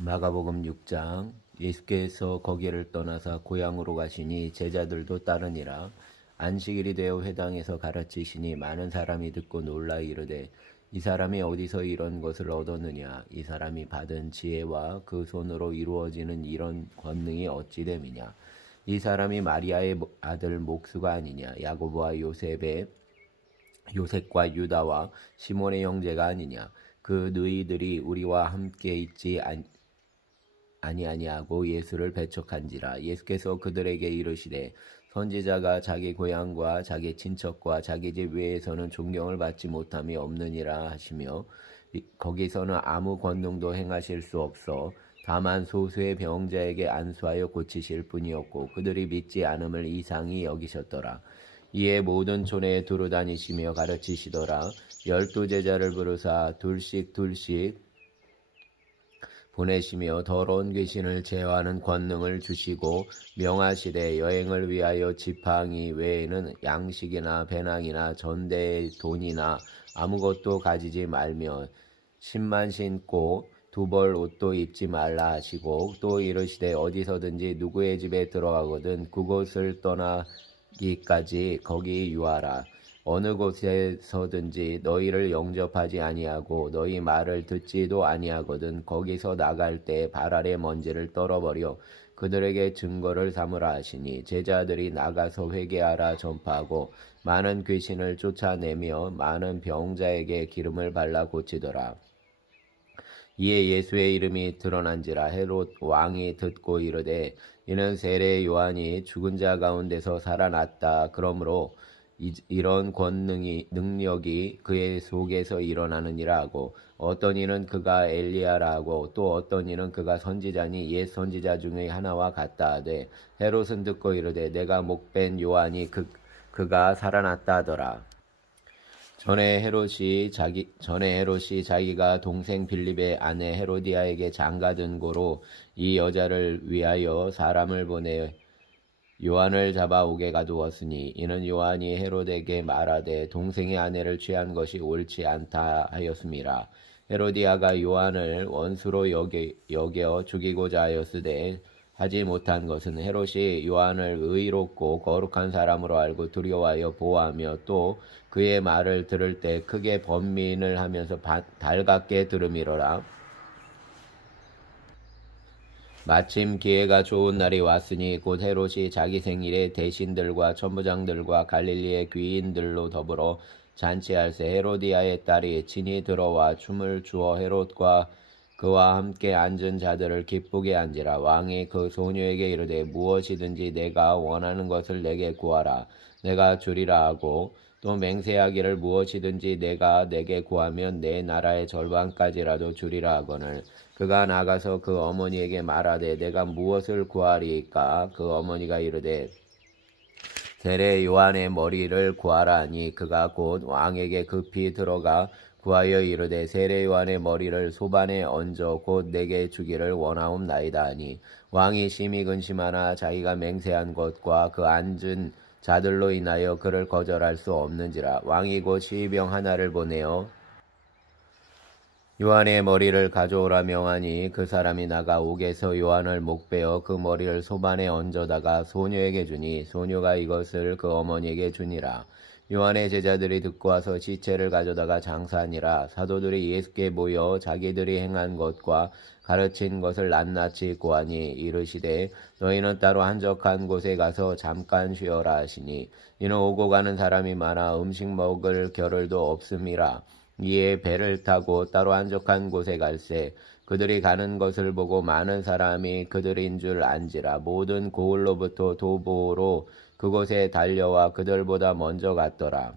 마가복음 6장. 예수께서 거기를 떠나사 고향으로 가시니 제자들도 따르니라. 안식일이 되어 회당에서 가르치시니 많은 사람이 듣고 놀라 이르되 이 사람이 어디서 이런 것을 얻었느냐. 이 사람이 받은 지혜와 그 손으로 이루어지는 이런 권능이 어찌 됨이냐. 이 사람이 마리아의 아들 목수가 아니냐. 야고보와 요셉과 유다와 시몬의 형제가 아니냐. 그 너희들이 우리와 함께 있지 아니하냐고 예수를 배척한지라. 예수께서 그들에게 이르시되 선지자가 자기 고향과 자기 친척과 자기 집 외에서는 존경을 받지 못함이 없느니라 하시며 거기서는 아무 권능도 행하실 수 없어 다만 소수의 병자에게 안수하여 고치실 뿐이었고 그들이 믿지 않음을 이상히 여기셨더라. 이에 모든 촌에 두루 다니시며 가르치시더라. 12 제자를 부르사 둘씩 보내시며 더러운 귀신을 제어하는 권능을 주시고 명하시되 여행을 위하여 지팡이 외에는 양식이나 배낭이나 전대의 돈이나 아무것도 가지지 말며 신만 신고 2벌 옷도 입지 말라 하시고 또 이르시되 어디서든지 누구의 집에 들어가거든 그곳을 떠나기까지 거기 유하라. 어느 곳에서든지 너희를 영접하지 아니하고 너희 말을 듣지도 아니하거든 거기서 나갈 때 발 아래 먼지를 떨어버려 그들에게 증거를 삼으라 하시니 제자들이 나가서 회개하라 전파하고 많은 귀신을 쫓아내며 많은 병자에게 기름을 발라 고치더라. 이에 예수의 이름이 드러난지라. 헤롯 왕이 듣고 이르되 이는 세례 요한이 죽은 자 가운데서 살아났다. 그러므로 이런 능력이 그의 속에서 일어나느니라 하고 어떤 이는 그가 엘리야라 하고 또 어떤 이는 그가 선지자니 옛 선지자 중의 하나와 같다 하되 헤롯은 듣고 이르되 내가 목벤 요한이 그가 살아났다 하더라. 전에 헤롯이 자기가 동생 빌립의 아내 헤로디아에게 장가든 고로 이 여자를 위하여 사람을 보내 요한을 잡아 옥에 가두었으니 이는 요한이 헤롯에게 말하되 동생의 아내를 취한 것이 옳지 않다 하였음이라. 헤로디아가 요한을 원수로 여겨 죽이고자 하였으되 하지 못한 것은 헤롯이 요한을 의롭고 거룩한 사람으로 알고 두려워하여 보호하며 또 그의 말을 들을 때 크게 번민을 하면서 달갑게 들음이로라. 마침 기회가 좋은 날이 왔으니 곧 헤롯이 자기 생일에 대신들과 천부장들과 갈릴리의 귀인들로 더불어 잔치할세. 헤로디아의 딸이 친히 들어와 춤을 추어 헤롯과 그와 함께 앉은 자들을 기쁘게 한지라. 왕이 그 소녀에게 이르되 무엇이든지 내가 원하는 것을 내게 구하라. 내가 주리라 하고 또 맹세하기를 무엇이든지 내게 구하면 내 나라의 절반까지라도 주리라 하거늘 그가 나가서 그 어머니에게 말하되 내가 무엇을 구하리이까? 그 어머니가 이르되 세례 요한의 머리를 구하라 하니 그가 곧 왕에게 급히 들어가 구하여 이르되 세례 요한의 머리를 소반에 얹어 곧 내게 주기를 원하옵나이다 하니 왕이 심히 근심하나 자기가 맹세한 것과 그 앉은 자들로 인하여 그를 거절할 수 없는지라. 왕이 곧 시병 하나를 보내어 요한의 머리를 가져오라 명하니 그 사람이 나가 옥에서 요한을 목베어 그 머리를 소반에 얹어다가 소녀에게 주니 소녀가 이것을 그 어머니에게 주니라. 요한의 제자들이 듣고 와서 시체를 가져다가 장사하니라. 사도들이 예수께 모여 자기들이 행한 것과 가르친 것을 낱낱이 고하니 이르시되 너희는 따로 한적한 곳에 가서 잠깐 쉬어라 하시니 이는 오고 가는 사람이 많아 음식 먹을 겨를도 없음이라. 이에 배를 타고 따로 한적한 곳에 갈새 그들이 가는 것을 보고 많은 사람이 그들인 줄 안지라. 모든 고을로부터 도보로 그곳에 달려와 그들보다 먼저 갔더라.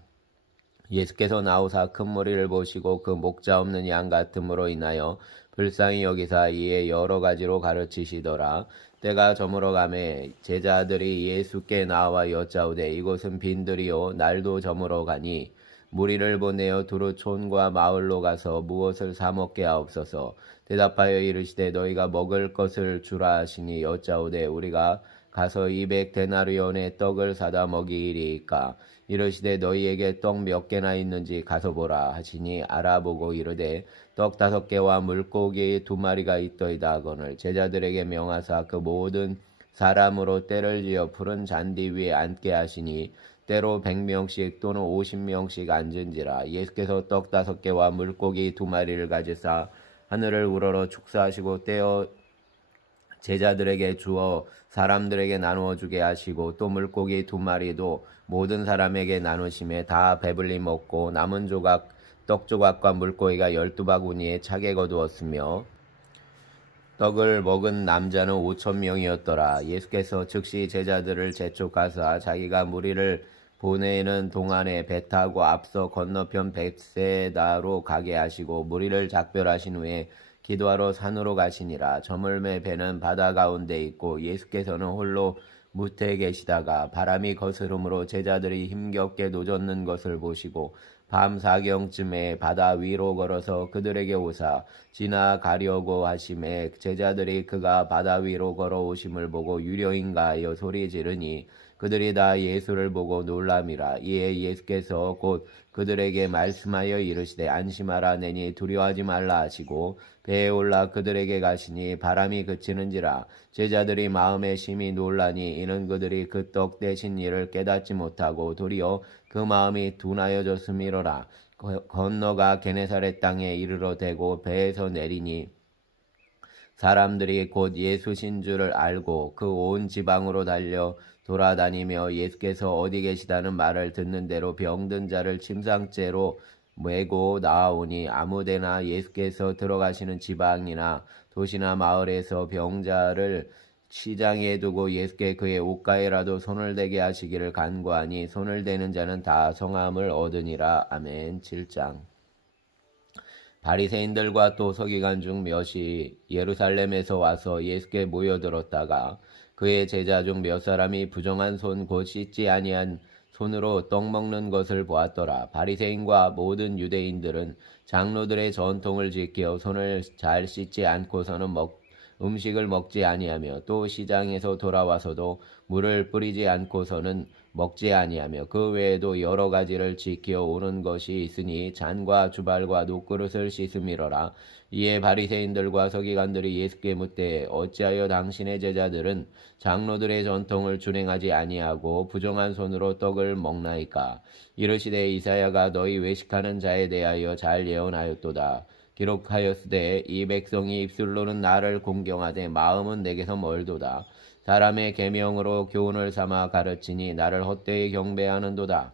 예수께서 나오사 큰 무리를 보시고 그 목자 없는 양 같음으로 인하여 불쌍히 여기사 이에 여러 가지로 가르치시더라. 때가 저물어 가매 제자들이 예수께 나와 여짜오되 이곳은 빈들이요 날도 저물어 가니 무리를 보내어 두루 촌과 마을로 가서 무엇을 사 먹게 하옵소서. 대답하여 이르시되 너희가 먹을 것을 주라 하시니 여짜오되 우리가 가서 200데나리온의 떡을 사다 먹이리까. 이르시되 너희에게 떡 몇 개나 있는지 가서 보라 하시니 알아보고 이르되 떡 5개와 물고기 2마리가 있더이다 하거늘 제자들에게 명하사 그 모든 사람으로 때를 지어 푸른 잔디 위에 앉게 하시니 때로 100명씩 또는 50명씩 앉은지라. 예수께서 떡 5개와 물고기 2마리를 가지사 하늘을 우러러 축사하시고 떼어 제자들에게 주어 사람들에게 나누어 주게 하시고 또 물고기 2마리도 모든 사람에게 나누심에 다 배불리 먹고 남은 떡 조각과 물고기가 12바구니에 차게 거두었으며 떡을 먹은 남자는 5,000명이었더라. 예수께서 즉시 제자들을 재촉하사 자기가 무리를 보내는 동안에 배 타고 앞서 건너편 벳세다로 가게 하시고 무리를 작별하신 후에 기도하러 산으로 가시니라. 저물매 배는 바다 가운데 있고 예수께서는 홀로 무태에 계시다가 바람이 거스름으로 제자들이 힘겹게 노젓는 것을 보시고 밤 4경쯤에 바다 위로 걸어서 그들에게 오사 지나가려고 하심에 제자들이 그가 바다 위로 걸어오심을 보고 유령인가 하여 소리 지르니 그들이 다 예수를 보고 놀람이라. 이에 예수께서 곧 그들에게 말씀하여 이르시되 안심하라 내니 두려워하지 말라 하시고 배에 올라 그들에게 가시니 바람이 그치는지라. 제자들이 마음에 심히 놀라니 이는 그들이 그 떡 대신 일을 깨닫지 못하고 도리어 그 마음이 둔하여졌음이로라. 건너가 게네사렛 땅에 이르러 대고 배에서 내리니 사람들이 곧 예수신 줄을 알고 그 온 지방으로 달려 돌아다니며 예수께서 어디 계시다는 말을 듣는 대로 병든 자를 침상째로 메고 나아오니 아무데나 예수께서 들어가시는 지방이나 도시나 마을에서 병자를 시장에 두고 예수께 그의 옷가에라도 손을 대게 하시기를 간구하니 손을 대는 자는 다 성함을 얻으니라. 아멘. 7장. 바리새인들과 또 서기관 중 몇이 예루살렘에서 와서 예수께 모여들었다가 그의 제자 중 몇 사람이 부정한 손 곧 씻지 아니한 손으로 떡 먹는 것을 보았더라. 바리새인과 모든 유대인들은 장로들의 전통을 지켜 손을 잘 씻지 않고서는 음식을 먹지 아니하며 또 시장에서 돌아와서도 물을 뿌리지 않고서는 먹지 아니하며 그 외에도 여러 가지를 지켜 오는 것이 있으니 잔과 주발과 녹그릇을 씻음이로라. 이에 바리새인들과 서기관들이 예수께 묻되 어찌하여 당신의 제자들은 장로들의 전통을 준행하지 아니하고 부정한 손으로 떡을 먹나이까. 이르시되 이사야가 너희 외식하는 자에 대하여 잘 예언하였도다. 기록하였으되 이 백성이 입술로는 나를 공경하되 마음은 내게서 멀도다. 사람의 계명으로 교훈을 삼아 가르치니 나를 헛되이 경배하는도다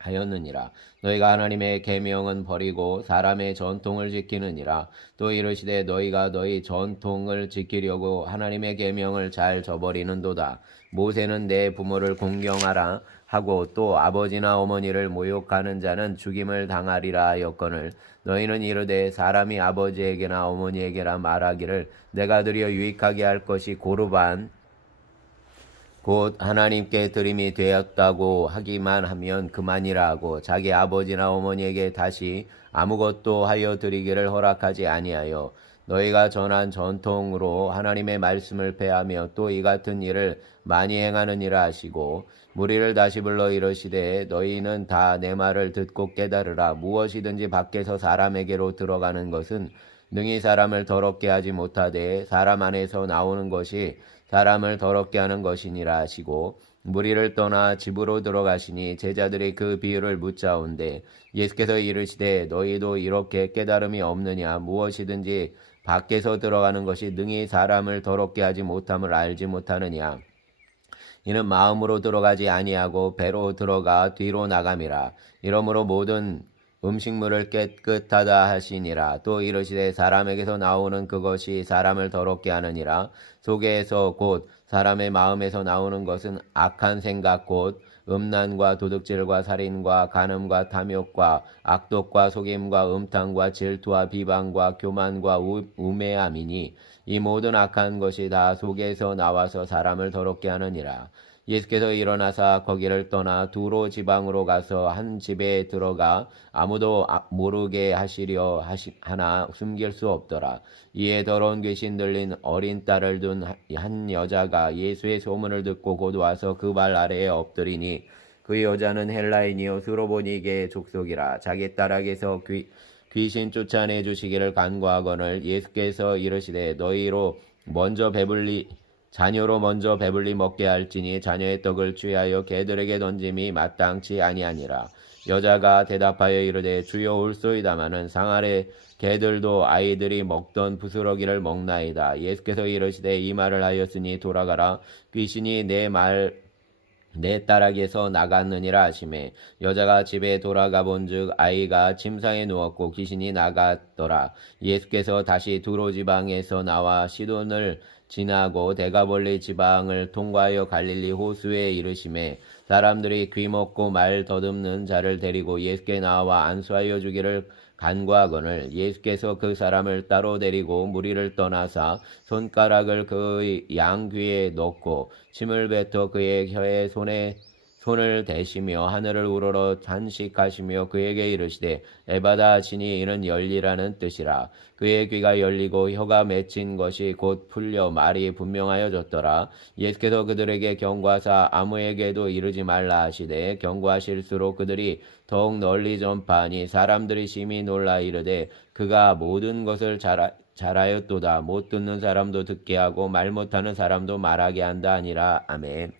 하였느니라. 너희가 하나님의 계명은 버리고 사람의 전통을 지키느니라. 또 이르시되 너희가 너희 전통을 지키려고 하나님의 계명을 잘 저버리는도다. 모세는 내 부모를 공경하라 하고 또 아버지나 어머니를 모욕하는 자는 죽임을 당하리라 하였거늘 너희는 이르되 사람이 아버지에게나 어머니에게나 말하기를 내가 드려 유익하게 할 것이 고르반 곧 하나님께 드림이 되었다고 하기만 하면 그만이라 하고 자기 아버지나 어머니에게 다시 아무것도 하여 드리기를 허락하지 아니하여 너희가 전한 전통으로 하나님의 말씀을 폐하며 또 이 같은 일을 많이 행하느니라 하시고 무리를 다시 불러 이르시되 너희는 다 내 말을 듣고 깨달으라. 무엇이든지 밖에서 사람에게로 들어가는 것은 능히 사람을 더럽게 하지 못하되 사람 안에서 나오는 것이 사람을 더럽게 하는 것이니라 하시고 무리를 떠나 집으로 들어가시니 제자들이 그 비유를 묻자온데 예수께서 이르시되 너희도 이렇게 깨달음이 없느냐. 무엇이든지 밖에서 들어가는 것이 능히 사람을 더럽게 하지 못함을 알지 못하느냐. 이는 마음으로 들어가지 아니하고 배로 들어가 뒤로 나감이라. 이러므로 모든 음식물을 깨끗하다 하시니라. 또 이르시되 사람에게서 나오는 그것이 사람을 더럽게 하느니라. 속에서 곧 사람의 마음에서 나오는 것은 악한 생각 곧 음란과 도둑질과 살인과 간음과 탐욕과 악독과 속임과 음탕과 질투와 비방과 교만과 우매함이니 이 모든 악한 것이 다 속에서 나와서 사람을 더럽게 하느니라. 예수께서 일어나사 거기를 떠나 두로 지방으로 가서 한 집에 들어가 아무도 모르게 하나 숨길 수 없더라. 이에 더러운 귀신 들린 어린 딸을 둔 한 여자가 예수의 소문을 듣고 곧 와서 그 발 아래에 엎드리니 그 여자는 헬라인이요 수로보니게 족속이라. 자기 딸에게서 귀신 쫓아내 주시기를 간구하거늘 예수께서 이르시되 자녀로 먼저 배불리 먹게 할지니 자녀의 떡을 취하여 개들에게 던짐이 마땅치 아니하니라. 여자가 대답하여 이르되 주여 올소이다마는 상 아래 개들도 아이들이 먹던 부스러기를 먹나이다. 예수께서 이르시되 이 말을 하였으니 돌아가라. 귀신이 내 딸에게서 나갔느니라 하시매 여자가 집에 돌아가 본즉 아이가 침상에 누웠고 귀신이 나갔더라. 예수께서 다시 두로 지방에서 나와 시돈을 지나고 데가볼리 지방을 통과하여 갈릴리 호수에 이르시매 사람들이 귀먹고 말 더듬는 자를 데리고 예수께 나와 안수하여 주기를 간구하거늘 예수께서 그 사람을 따로 데리고 무리를 떠나사 손가락을 그의 양귀에 넣고 침을 뱉어 그의 혀에 손을 대시며 하늘을 우러러 탄식하시며 그에게 이르시되 에바다 하시니 이는 열리라는 뜻이라. 그의 귀가 열리고 혀가 맺힌 것이 곧 풀려 말이 분명하여졌더라. 예수께서 그들에게 경고하사 아무에게도 이르지 말라 하시되 경고하실수록 그들이 더욱 널리 전파하니 사람들이 심히 놀라 이르되 그가 모든 것을 잘하였도다. 못 듣는 사람도 듣게 하고 말 못하는 사람도 말하게 한다 아니라. 아멘.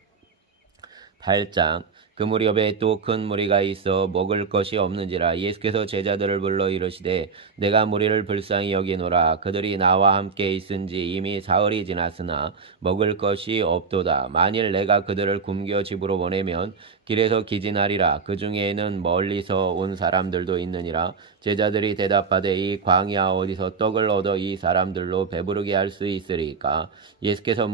8장. 그 무렵에 또 큰 무리가 있어 먹을 것이 없는지라. 예수께서 제자들을 불러 이르시되 내가 무리를 불쌍히 여기노라. 그들이 나와 함께 있은지 이미 사흘이 지났으나 먹을 것이 없도다. 만일 내가 그들을 굶겨 집으로 보내면 길에서 기진하리라. 그 중에는 멀리서 온 사람들도 있느니라. 제자들이 대답하되 이 광야 어디서 떡을 얻어 이 사람들로 배부르게 할 수 있으리까? 예수께서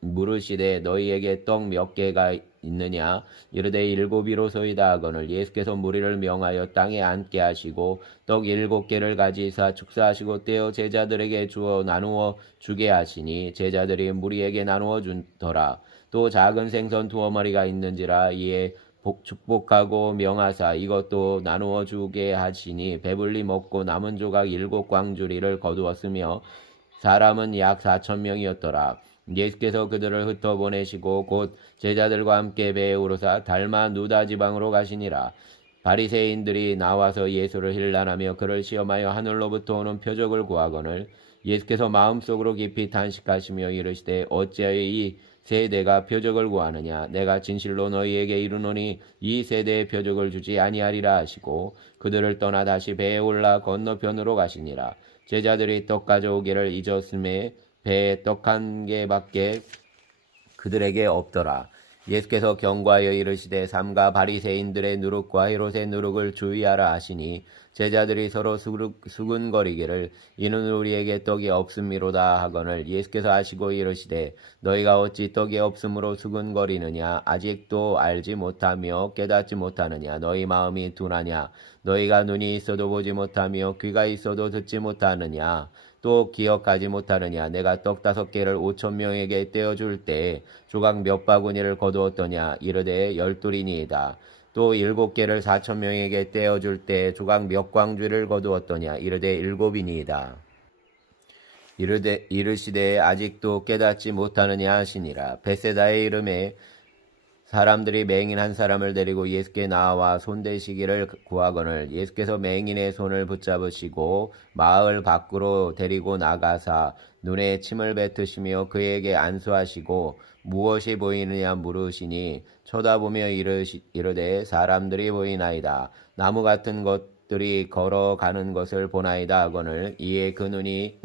물으시되 너희에게 떡 몇 개가 있느냐? 이르되 7이로소이다 하거늘 예수께서 무리를 명하여 땅에 앉게 하시고 떡 7개를 가지사 축사하시고 떼어 제자들에게 주어 나누어 주게 하시니 제자들이 무리에게 나누어 주더라. 또 작은 생선 2어머니가 있는지라. 이에 축복하고 명하사 이것도 나누어 주게 하시니 배불리 먹고 남은 조각 7광주리를 거두었으며 사람은 약 4,000명이었더라. 예수께서 그들을 흩어보내시고 곧 제자들과 함께 배에 오르사 달마누다 지방으로 가시니라. 바리새인들이 나와서 예수를 힐난하며 그를 시험하여 하늘로부터 오는 표적을 구하거늘 예수께서 마음속으로 깊이 탄식하시며 이르시되 어찌하여 이 세대가 표적을 구하느냐? 내가 진실로 너희에게 이르노니 이 세대에 표적을 주지 아니하리라 하시고 그들을 떠나 다시 배에 올라 건너편으로 가시니라. 제자들이 떡 가져오기를 잊었음에 배에 떡 1개밖에 그들에게 없더라. 예수께서 경고하여 이르시되 삼가 바리새인들의 누룩과 헤롯의 누룩을 주의하라 하시니 제자들이 서로 수근거리기를 이는 우리에게 떡이 없음이로다 하거늘 예수께서 하시고 이르시되 너희가 어찌 떡이 없음으로 수근거리느냐? 아직도 알지 못하며 깨닫지 못하느냐? 너희 마음이 둔하냐? 너희가 눈이 있어도 보지 못하며 귀가 있어도 듣지 못하느냐? 또 기억하지 못하느냐? 내가 떡 5개를 5,000명에게 떼어줄 때 조각 몇 바구니를 거두었더냐? 이르되 12이니이다. 또 7개를 4,000명에게 떼어줄 때 조각 몇 광주를 거두었더냐? 이르되 7이니이다. 이르시되 아직도 깨닫지 못하느냐 하시니라. 베세다의 이름에 사람들이 맹인 한 사람을 데리고 예수께 나와 손대시기를 구하거늘 예수께서 맹인의 손을 붙잡으시고 마을 밖으로 데리고 나가사 눈에 침을 뱉으시며 그에게 안수하시고 무엇이 보이느냐 물으시니 쳐다보며 이르되 사람들이 보이나이다. 나무 같은 것들이 걸어가는 것을 보나이다 하거늘 이에 그 눈이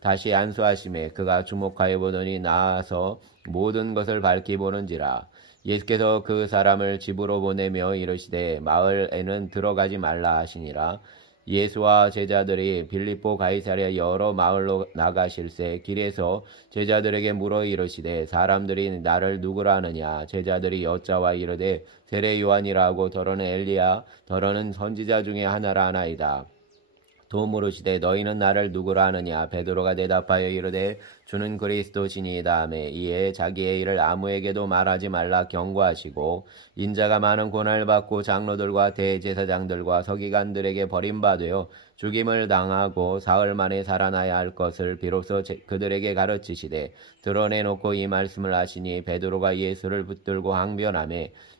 다시 안수하심에 그가 주목하여 보더니 나아서 모든 것을 밝히 보는지라. 예수께서 그 사람을 집으로 보내며 이르시되 마을에는 들어가지 말라 하시니라. 예수와 제자들이 빌립보 가이사랴 여러 마을로 나가실새 길에서 제자들에게 물어 이르시되 사람들이 나를 누구라 하느냐? 제자들이 여짜와 이르되 세례 요한이라 하고 더러는 엘리야 더러는 선지자 중에 하나라 하나이다. 또 물으시되 너희는 나를 누구라 하느냐. 베드로가 대답하여 이르되 주는 그리스도시니이다 하며 이에 자기의 일을 아무에게도 말하지 말라 경고하시고 인자가 많은 고난을 받고 장로들과 대제사장들과 서기관들에게 버림받으여 죽임을 당하고 사흘 만에 살아나야 할 것을 비로소 그들에게 가르치시되 드러내놓고 이 말씀을 하시니 베드로가 예수를 붙들고 항변하며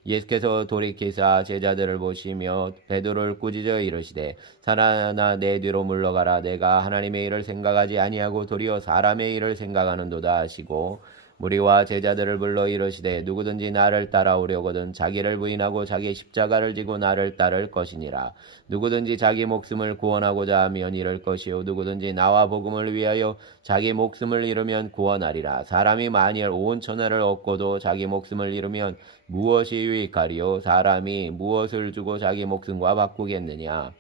예수께서 돌이키사 제자들을 보시며 베드로를 꾸짖어 이르시되 사탄아 내 뒤로 물러가라. 내가 하나님의 일을 생각하지 아니하고 도리어 사람의 일을 생각하는도다 하시고 무리와 제자들을 불러 이르시되 누구든지 나를 따라오려거든 자기를 부인하고 자기 십자가를 지고 나를 따를 것이니라. 누구든지 자기 목숨을 구원하고자 하면 잃을 것이요 누구든지 나와 복음을 위하여 자기 목숨을 잃으면 구원하리라. 사람이 만일 온 천하를 얻고도 자기 목숨을 잃으면 무엇이 유익하리요. 사람이 무엇을 주고 자기 목숨과 바꾸겠느냐.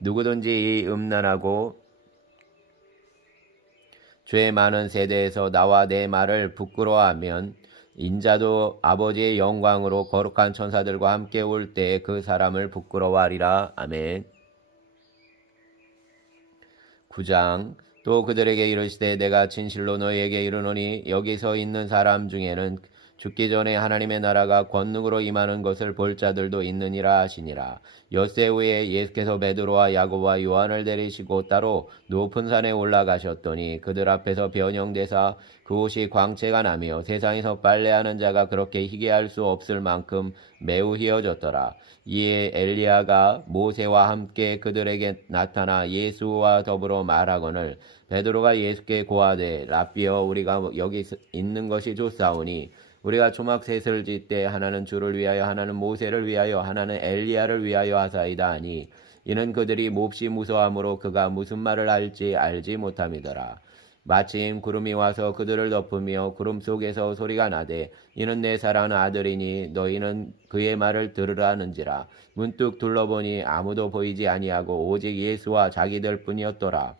누구든지 이 음란하고 죄 많은 세대에서 나와 내 말을 부끄러워하면 인자도 아버지의 영광으로 거룩한 천사들과 함께 올 때에 그 사람을 부끄러워하리라. 아멘. 9장 또 그들에게 이르시되 내가 진실로 너희에게 이르노니 여기 서 있는 사람 중에는 죽기 전에 하나님의 나라가 권능으로 임하는 것을 볼 자들도 있느니라 하시니라. 엿새 후에 예수께서 베드로와 야고보와 요한을 데리시고 따로 높은 산에 올라가셨더니 그들 앞에서 변형되사 그 옷이 광채가 나며 세상에서 빨래하는 자가 그렇게 희게 할 수 없을 만큼 매우 희어졌더라. 이에 엘리야가 모세와 함께 그들에게 나타나 예수와 더불어 말하거늘 베드로가 예수께 고하되 랍비여 우리가 여기 있는 것이 좋사오니 우리가 초막 셋을 짓되 하나는 주를 위하여 하나는 모세를 위하여 하나는 엘리야를 위하여 하사이다 하니 이는 그들이 몹시 무서함으로 그가 무슨 말을 할지 알지 못함이더라. 마침 구름이 와서 그들을 덮으며 구름 속에서 소리가 나되 이는 내 사랑하는 아들이니 너희는 그의 말을 들으라는지라. 문득 둘러보니 아무도 보이지 아니하고 오직 예수와 자기들 뿐이었더라.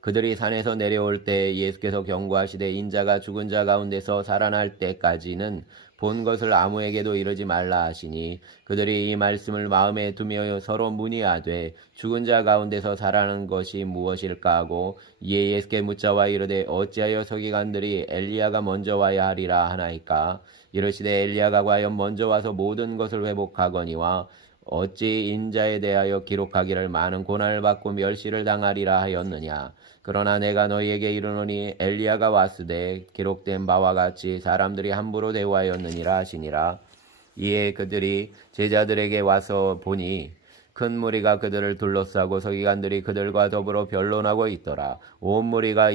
그들이 산에서 내려올 때 예수께서 경고하시되 인자가 죽은 자 가운데서 살아날 때까지는 본 것을 아무에게도 이르지 말라 하시니 그들이 이 말씀을 마음에 두며 서로 문의하되 죽은 자 가운데서 살아나는 것이 무엇일까 하고 이에 예수께 묻자와 이르되 어찌하여 서기관들이 엘리야가 먼저 와야 하리라 하나이까. 이르시되 엘리야가 과연 먼저 와서 모든 것을 회복하거니와 어찌 인자에 대하여 기록하기를 많은 고난을 받고 멸시를 당하리라 하였느냐. 그러나 내가 너희에게 이르노니 엘리야가 왔으되 기록된 바와 같이 사람들이 함부로 대우하였느니라 하시니라. 이에 그들이 제자들에게 와서 보니 큰 무리가 그들을 둘러싸고 서기관들이 그들과 더불어 변론하고 있더라. 온 무리가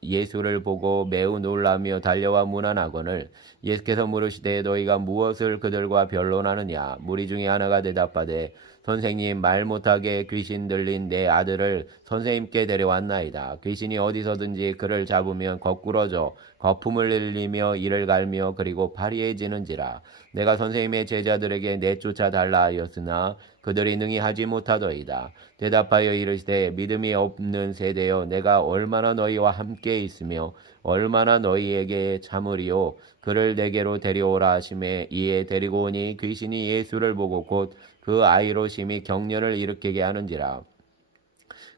예수를 보고 매우 놀라며 달려와 문안하거늘 예수께서 물으시되 너희가 무엇을 그들과 변론하느냐. 무리 중에 하나가 대답하되 선생님 말 못하게 귀신 들린 내 아들을 선생님께 데려왔나이다. 귀신이 어디서든지 그를 잡으면 거꾸러져 거품을 흘리며 이를 갈며 그리고 파리해지는지라. 내가 선생님의 제자들에게 내쫓아 달라 하였으나 그들이 능히 하지 못하더이다. 대답하여 이르시되 믿음이 없는 세대여 내가 얼마나 너희와 함께 있으며 얼마나 너희에게 참으리요. 그를 내게로 데려오라 하시매 이에 데리고 오니 귀신이 예수를 보고 곧 그 아이로 심히 격려를 일으키게 하는지라.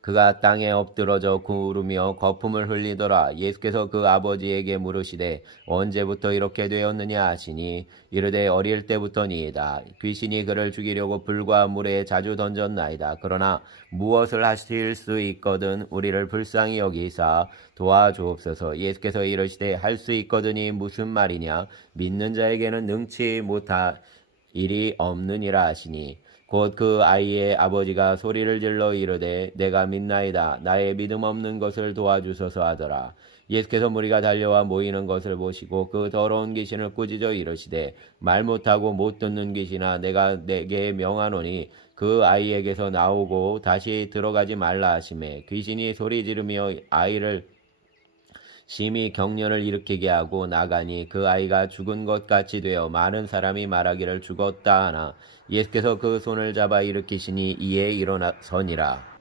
그가 땅에 엎드러져 구르며 거품을 흘리더라. 예수께서 그 아버지에게 물으시되 언제부터 이렇게 되었느냐 하시니 이르되 어릴 때부터니이다. 귀신이 그를 죽이려고 불과 물에 자주 던졌나이다. 그러나 무엇을 하실 수 있거든 우리를 불쌍히 여기사 도와주옵소서. 예수께서 이르시되 할 수 있거든이 무슨 말이냐. 믿는 자에게는 능치 못할 일이 없느니라 하시니 곧 그 아이의 아버지가 소리를 질러 이르되 내가 믿나이다. 나의 믿음 없는 것을 도와주소서 하더라. 예수께서 무리가 달려와 모이는 것을 보시고 그 더러운 귀신을 꾸짖어 이르시되 말 못하고 못 듣는 귀신아 내가 내게 명하노니 그 아이에게서 나오고 다시 들어가지 말라 하시매 귀신이 소리 지르며 아이를 심히 격려를 일으키게 하고 나가니 그 아이가 죽은 것 같이 되어 많은 사람이 말하기를 죽었다 하나 예수께서 그 손을 잡아 일으키시니 이에 일어나서니라.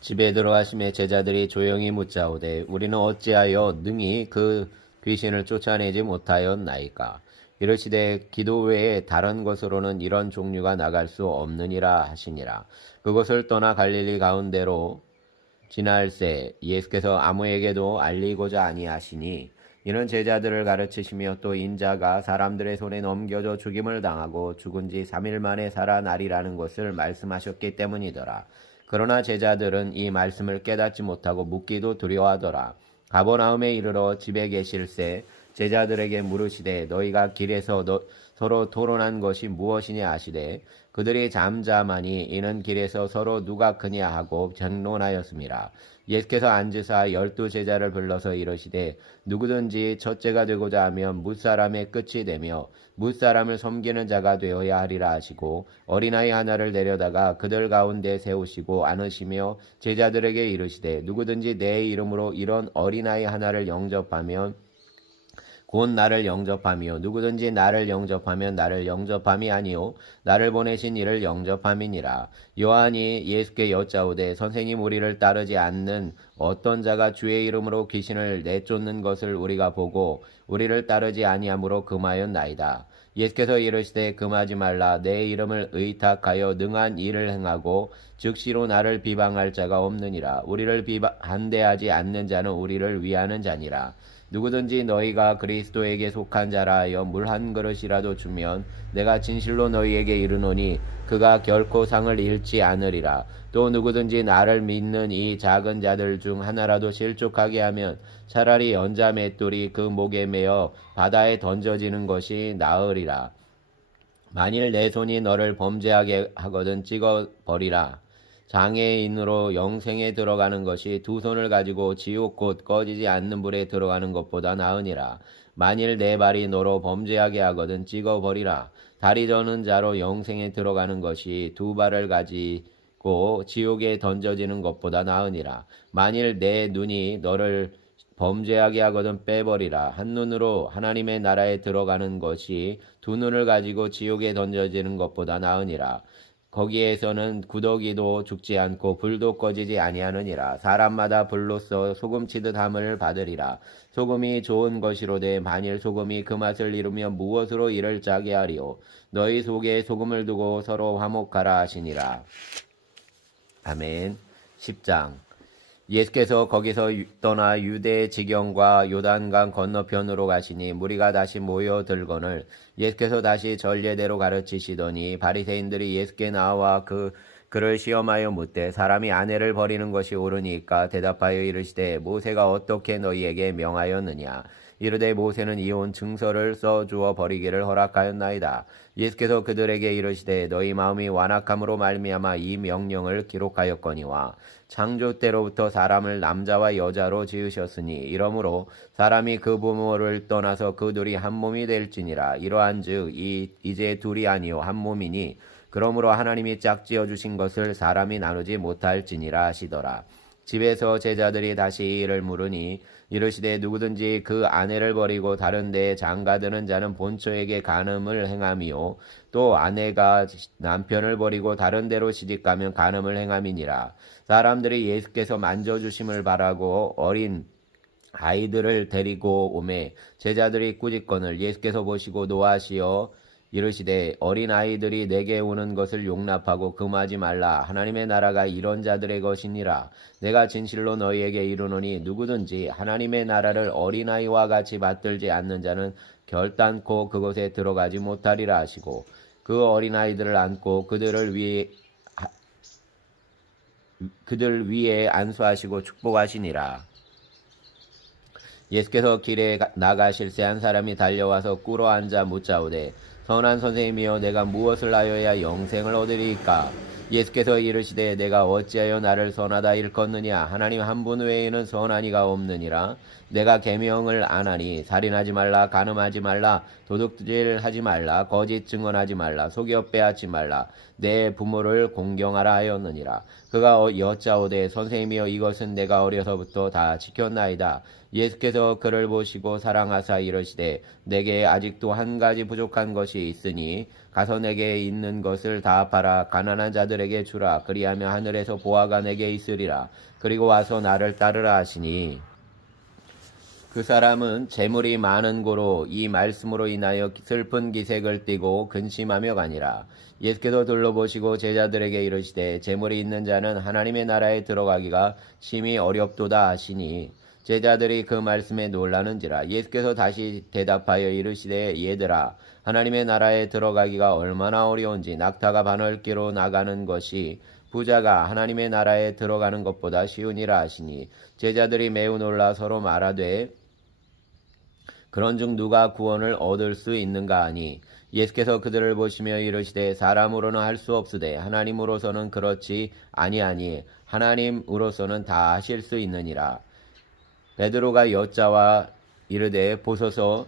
집에 들어가심에 제자들이 조용히 묻자오되 우리는 어찌하여 능히 그 귀신을 쫓아내지 못하였나이까. 이르시되 기도 외에 다른 곳으로는 이런 종류가 나갈 수 없느니라 하시니라. 그곳을 떠나 갈릴리 가운데로 지날새 예수께서 아무에게도 알리고자 아니하시니 이는 제자들을 가르치시며 또 인자가 사람들의 손에 넘겨져 죽임을 당하고 죽은 지 3일 만에 살아나리라는 것을 말씀하셨기 때문이더라. 그러나 제자들은 이 말씀을 깨닫지 못하고 묻기도 두려워하더라. 가버나움에 이르러 집에 계실새 제자들에게 물으시되 너희가 길에서 서로 토론한 것이 무엇이냐 하시되 그들이 잠잠하니 이는 길에서 서로 누가 크냐 하고 변론하였습니다. 예수께서 앉으사 12 제자를 불러서 이르시되 누구든지 첫째가 되고자 하면 뭇사람의 끝이 되며 뭇사람을 섬기는 자가 되어야 하리라 하시고 어린아이 하나를 데려다가 그들 가운데 세우시고 안으시며 제자들에게 이르시되 누구든지 내 이름으로 이런 어린아이 하나를 영접하면 곧 나를 영접하며 누구든지 나를 영접하면 나를 영접함이 아니요 나를 보내신 이를 영접함이니라. 요한이 예수께 여짜오되 선생님 우리를 따르지 않는 어떤 자가 주의 이름으로 귀신을 내쫓는 것을 우리가 보고 우리를 따르지 아니하므로 금하였나이다. 예수께서 이르시되 금하지 말라. 내 이름을 의탁하여 능한 일을 행하고 즉시로 나를 비방할 자가 없느니라. 우리를 반대하지 않는 자는 우리를 위하는 자니라. 누구든지 너희가 그리스도에게 속한 자라 하여 물 한 그릇이라도 주면 내가 진실로 너희에게 이르노니 그가 결코 상을 잃지 않으리라. 또 누구든지 나를 믿는 이 작은 자들 중 하나라도 실족하게 하면 차라리 연자 맷돌이 그 목에 매어 바다에 던져지는 것이 나으리라. 만일 내 손이 너를 범죄하게 하거든 찍어버리라. 장애인으로 영생에 들어가는 것이 두 손을 가지고 지옥 곧 꺼지지 않는 불에 들어가는 것보다 나으니라. 만일 내 발이 너로 범죄하게 하거든 찍어버리라. 다리 저는 자로 영생에 들어가는 것이 두 발을 가지고 지옥에 던져지는 것보다 나으니라. 만일 내 눈이 너를 범죄하게 하거든 빼버리라. 한 눈으로 하나님의 나라에 들어가는 것이 두 눈을 가지고 지옥에 던져지는 것보다 나으니라. 거기에서는 구더기도 죽지 않고 불도 꺼지지 아니하느니라. 사람마다 불로써 소금치듯 함을 받으리라. 소금이 좋은 것이로되 만일 소금이 그 맛을 잃으면 무엇으로 이를 짜게 하리요. 너희 속에 소금을 두고 서로 화목하라 하시니라. 아멘. 10장. 예수께서 거기서 떠나 유대 지경과 요단강 건너편으로 가시니 무리가 다시 모여들거늘 예수께서 다시 전례대로 가르치시더니 바리새인들이 예수께 나와 그를 시험하여 묻되 사람이 아내를 버리는 것이 옳으니까 대답하여 이르시되 모세가 어떻게 너희에게 명하였느냐. 이르되 모세는 이혼 증서를 써주어 버리기를 허락하였나이다. 예수께서 그들에게 이르시되 너희 마음이 완악함으로 말미암아 이 명령을 기록하였거니와 창조 때로부터 사람을 남자와 여자로 지으셨으니 이러므로 사람이 그 부모를 떠나서 그 둘이 한 몸이 될지니라. 이러한즉 이제 둘이 아니요 한 몸이니 그러므로 하나님이 짝지어 주신 것을 사람이 나누지 못할지니라 하시더라. 집에서 제자들이 다시 이를 물으니 이르시되 누구든지 그 아내를 버리고 다른 데에 장가드는 자는 본처에게 간음을 행함이요 또 아내가 남편을 버리고 다른 데로 시집가면 간음을 행함이니라. 사람들이 예수께서 만져주심을 바라고 어린 아이들을 데리고 오매 제자들이 꾸짖거늘 예수께서 보시고 노하시어 이르시되 어린 아이들이 내게 오는 것을 용납하고 금하지 말라. 하나님의 나라가 이런 자들의 것이니라. 내가 진실로 너희에게 이르노니 누구든지 하나님의 나라를 어린아이와 같이 받들지 않는 자는 결단코 그곳에 들어가지 못하리라 하시고 그 어린아이들을 안고 그들 위에 안수하시고 축복하시니라. 예수께서 길에 나가실새 한 사람이 달려와서 꿇어 앉아 묻자오되 선한 선생님이여 내가 무엇을 하여야 영생을 얻으리이까. 예수께서 이르시되 내가 어찌하여 나를 선하다 일컫느냐. 하나님 한 분 외에는 선한 이가 없느니라. 내가 계명을 안 하니 살인하지 말라, 간음하지 말라, 도둑질하지 말라, 거짓 증언하지 말라, 속여 빼앗지 말라, 내 부모를 공경하라 하였느니라. 그가 여짜오되 선생님이여 이것은 내가 어려서부터 다 지켰나이다. 예수께서 그를 보시고 사랑하사 이르시되 내게 아직도 한 가지 부족한 것이 있으니 가서 내게 있는 것을 다 팔아 가난한 자들에게 주라. 그리하면 하늘에서 보화가 내게 있으리라. 그리고 와서 나를 따르라 하시니 그 사람은 재물이 많은 고로 이 말씀으로 인하여 슬픈 기색을 띠고 근심하며 가니라. 예수께서 둘러보시고 제자들에게 이르시되 재물이 있는 자는 하나님의 나라에 들어가기가 심히 어렵도다 하시니 제자들이 그 말씀에 놀라는지라. 예수께서 다시 대답하여 이르시되 얘들아 하나님의 나라에 들어가기가 얼마나 어려운지 낙타가 바늘기로 나가는 것이 부자가 하나님의 나라에 들어가는 것보다 쉬우니라 하시니 제자들이 매우 놀라 서로 말하되 그런즉 누가 구원을 얻을 수 있는가 하니 예수께서 그들을 보시며 이르시되 사람으로는 할 수 없으되 하나님으로서는 그렇지 아니하니 하나님으로서는 다 하실 수 있느니라. 베드로가 여짜와 이르되 보소서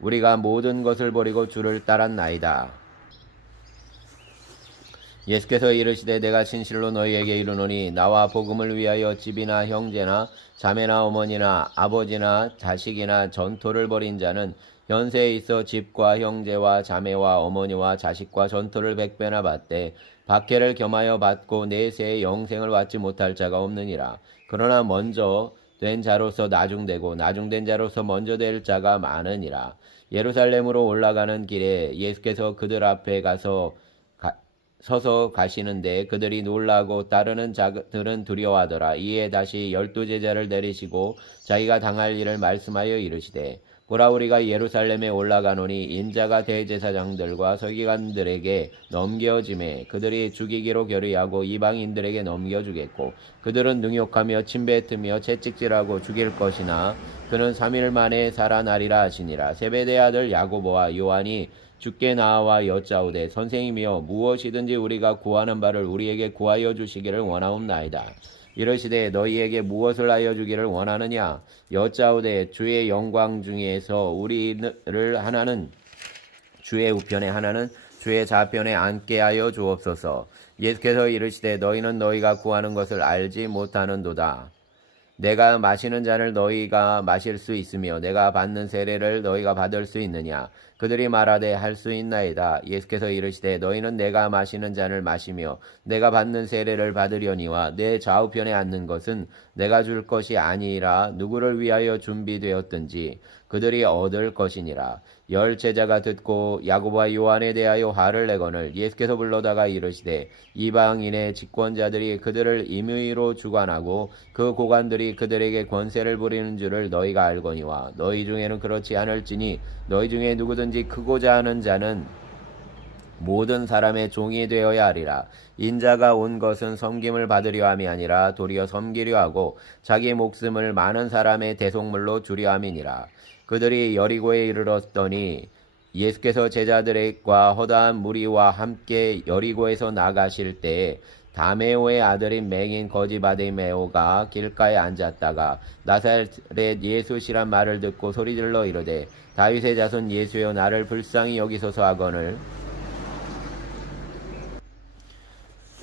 우리가 모든 것을 버리고 주를 따랐나이다. 예수께서 이르시되 내가 진실로 너희에게 이르노니 나와 복음을 위하여 집이나 형제나 자매나 어머니나 아버지나 자식이나 전토를 벌인 자는 현세에 있어 집과 형제와 자매와 어머니와 자식과 전토를 100배나 받되 박해를 겸하여 받고 내세의 영생을 받지 못할 자가 없느니라. 그러나 먼저 된 자로서 나중되고 나중된 자로서 먼저 될 자가 많으니라. 예루살렘으로 올라가는 길에 예수께서 그들 앞에 서서 가시는데 그들이 놀라고 따르는 자들은 두려워하더라. 이에 다시 12 제자를 내리시고 자기가 당할 일을 말씀하여 이르시되 보라 우리가 예루살렘에 올라가노니 인자가 대제사장들과 서기관들에게 넘겨짐에 그들이 죽이기로 결의하고 이방인들에게 넘겨주겠고 그들은 능욕하며 침뱉으며 채찍질하고 죽일 것이나 그는 3일 만에 살아나리라 하시니라. 세베대 아들 야고보와 요한이 주께 나와 여짜오되 선생님이여 무엇이든지 우리가 구하는 바를 우리에게 구하여 주시기를 원하옵나이다. 이르시되 너희에게 무엇을 하여 주기를 원하느냐 여짜오되 주의 영광 중에서 우리를 하나는 주의 우편에 하나는 주의 좌편에 앉게 하여 주옵소서. 예수께서 이르시되 너희는 너희가 구하는 것을 알지 못하는도다. 내가 마시는 잔을 너희가 마실 수 있으며 내가 받는 세례를 너희가 받을 수 있느냐. 그들이 말하되 할 수 있나이다. 예수께서 이르시되 너희는 내가 마시는 잔을 마시며 내가 받는 세례를 받으려니와 내 좌우편에 앉는 것은 내가 줄 것이 아니라 누구를 위하여 준비되었든지 그들이 얻을 것이니라. 10 제자가 듣고 야고보와 요한에 대하여 화를 내거늘 예수께서 불러다가 이르시되 이방인의 집권자들이 그들을 임의로 주관하고 그 고관들이 그들에게 권세를 부리는 줄을 너희가 알거니와 너희 중에는 그렇지 않을지니 너희 중에 누구든지 크고자 하는 자는 모든 사람의 종이 되어야 하리라. 인자가 온 것은 섬김을 받으려 함이 아니라 도리어 섬기려 하고 자기 목숨을 많은 사람의 대속물로 주려 함이니라. 그들이 여리고에 이르렀더니 예수께서 제자들과 허다한 무리와 함께 여리고에서 나가실 때에 다메오의 아들인 맹인 거지 바디메오가 길가에 앉았다가 나사렛 예수시란 말을 듣고 소리질러 이르되 다윗의 자손 예수여 나를 불쌍히 여기소서 하거늘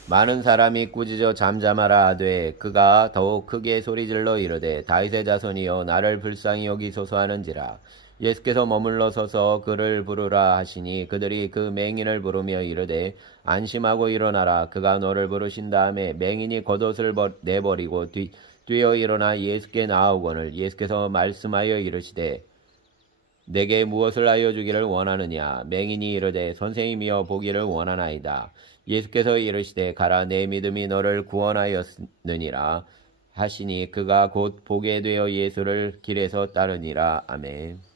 많은 사람이 꾸짖어 잠잠하라 하되 그가 더욱 크게 소리질러 이르되 다윗의 자손이여 나를 불쌍히 여기소서 하는지라. 예수께서 머물러 서서 그를 부르라 하시니 그들이 그 맹인을 부르며 이르되 안심하고 일어나라. 그가 너를 부르신 다음에 맹인이 겉옷을 내버리고 뛰어 일어나 예수께 나아오거늘 예수께서 말씀하여 이르시되 내게 무엇을 하여 주기를 원하느냐. 맹인이 이르되 선생님이여 보기를 원하나이다. 예수께서 이르시되 가라 내 믿음이 너를 구원하였느니라 하시니 그가 곧 보게 되어 예수를 길에서 따르니라. 아멘.